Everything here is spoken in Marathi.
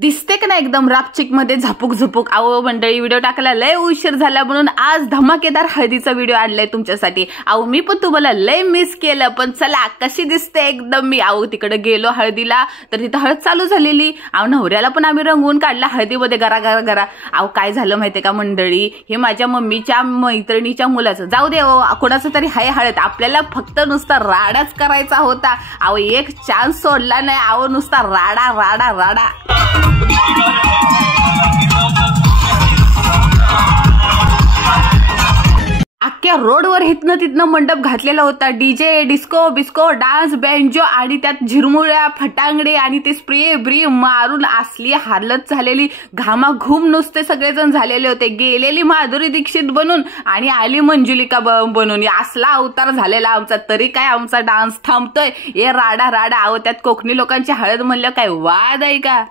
दिसते का ना एकदम रापचिक मध्ये झापूक झुपूक. अहो मंडळी, व्हिडिओ टाकायला लय उशीर झाला म्हणून आज धमाकेदार हळदीचा व्हिडिओ आणलाय तुमच्यासाठी. अहो मी पण तुम्हाला लय मिस केलं, पण चला कशी दिसते एकदम मी. अहो तिकडे गेलो हळदीला तर तिथं हळद चालू झालेली. अहो नवऱ्याला पण आम्ही रंगवून काढला हळदीमध्ये गरा गरा गरा. अहो काय झालं माहितीये का मंडळी, हे माझ्या मम्मीच्या मैत्रिणीच्या मुलाचं, जाऊ दे कोणाचं तरी हाय हळद, आपल्याला फक्त नुसता राडाच करायचा होता. अहो एक चान्स सोडला नाही. अहो नुसता राडा राडा राडा. अख्ख्या रोडवर हितनं तिथनं मंडप घातलेला होता. डीजे, डिस्को बिस्को, डान्स, बँजो आणि त्यात झिरमुळ्या, फटांगडे आणि ते स्प्रे ब्री मारून असली हालत झालेली. घामाघूम नुसते सगळेजण झालेले होते. गेलेली माधुरी दीक्षित बनून आणि आली मंजुलिका बनून. असला अवतार झालेला आमचा. तरी काय आमचा डान्स थांबतोय. ए राडा राडा. अहो त्यात कोकणी लोकांची हळद म्हणलं काय वाद आहे का.